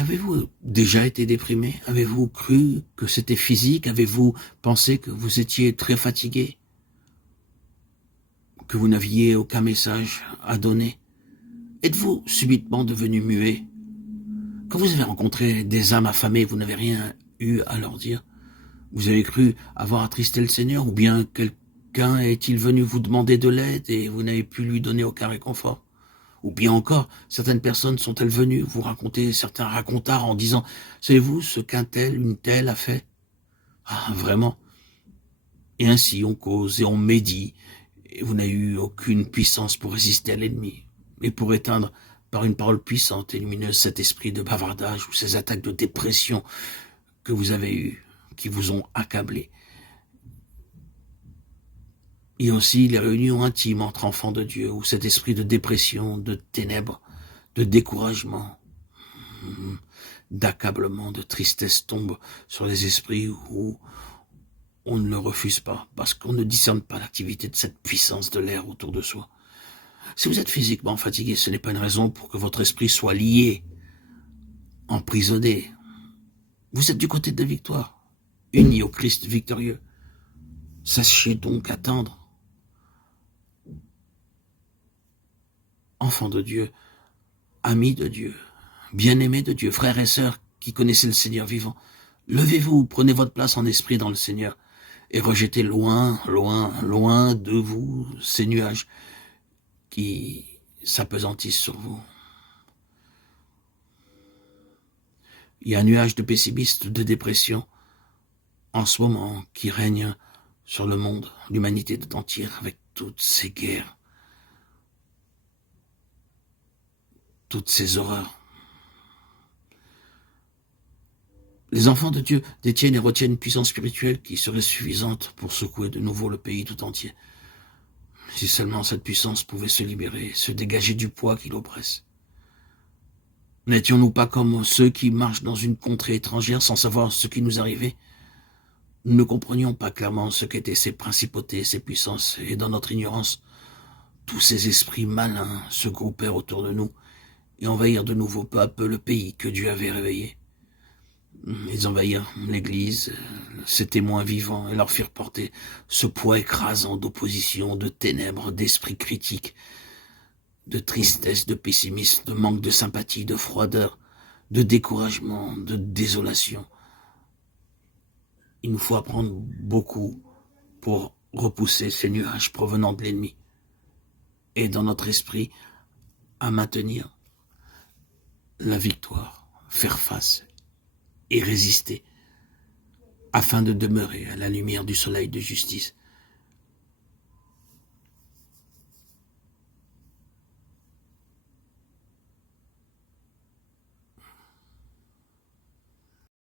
Avez-vous déjà été déprimé? Avez-vous cru que c'était physique? Avez-vous pensé que vous étiez très fatigué? Que vous n'aviez aucun message à donner? Êtes-vous subitement devenu muet? Quand vous avez rencontré des âmes affamées, vous n'avez rien eu à leur dire? Vous avez cru avoir attristé le Seigneur, ou bien quelqu'un est-il venu vous demander de l'aide et vous n'avez pu lui donner aucun réconfort? Ou bien encore, certaines personnes sont-elles venues vous raconter certains racontards en disant « Savez-vous ce qu'un tel, une telle a fait ?» Ah, vraiment. Et ainsi on cause et on médit, et vous n'avez eu aucune puissance pour résister à l'ennemi, et pour éteindre par une parole puissante et lumineuse cet esprit de bavardage ou ces attaques de dépression que vous avez eues, qui vous ont accablé. Il y a aussi les réunions intimes entre enfants de Dieu, où cet esprit de dépression, de ténèbres, de découragement, d'accablement, de tristesse tombe sur les esprits où on ne le refuse pas, parce qu'on ne discerne pas l'activité de cette puissance de l'air autour de soi. Si vous êtes physiquement fatigué, ce n'est pas une raison pour que votre esprit soit lié, emprisonné. Vous êtes du côté de la victoire, unis au Christ victorieux. Sachez donc attendre. Enfants de Dieu, amis de Dieu, bien-aimés de Dieu, frères et sœurs qui connaissez le Seigneur vivant, levez-vous, prenez votre place en esprit dans le Seigneur et rejetez loin, loin, loin de vous ces nuages qui s'apesantissent sur vous. Il y a un nuage de pessimistes, de dépression en ce moment qui règne sur le monde, l'humanité tout entière, avec toutes ces guerres, toutes ces horreurs. Les enfants de Dieu détiennent et retiennent une puissance spirituelle qui serait suffisante pour secouer de nouveau le pays tout entier. Si seulement cette puissance pouvait se libérer, se dégager du poids qui l'oppresse. N'étions-nous pas comme ceux qui marchent dans une contrée étrangère sans savoir ce qui nous arrivait? Nous ne comprenions pas clairement ce qu'étaient ces principautés, ces puissances, et dans notre ignorance, tous ces esprits malins se groupèrent autour de nous et envahirent de nouveau peu à peu le pays que Dieu avait réveillé. Ils envahirent l'Église, ses témoins vivants, et leur firent porter ce poids écrasant d'opposition, de ténèbres, d'esprit critique, de tristesse, de pessimisme, de manque de sympathie, de froideur, de découragement, de désolation. Il nous faut apprendre beaucoup pour repousser ces nuages provenant de l'ennemi et dans notre esprit à maintenir la victoire, faire face et résister afin de demeurer à la lumière du soleil de justice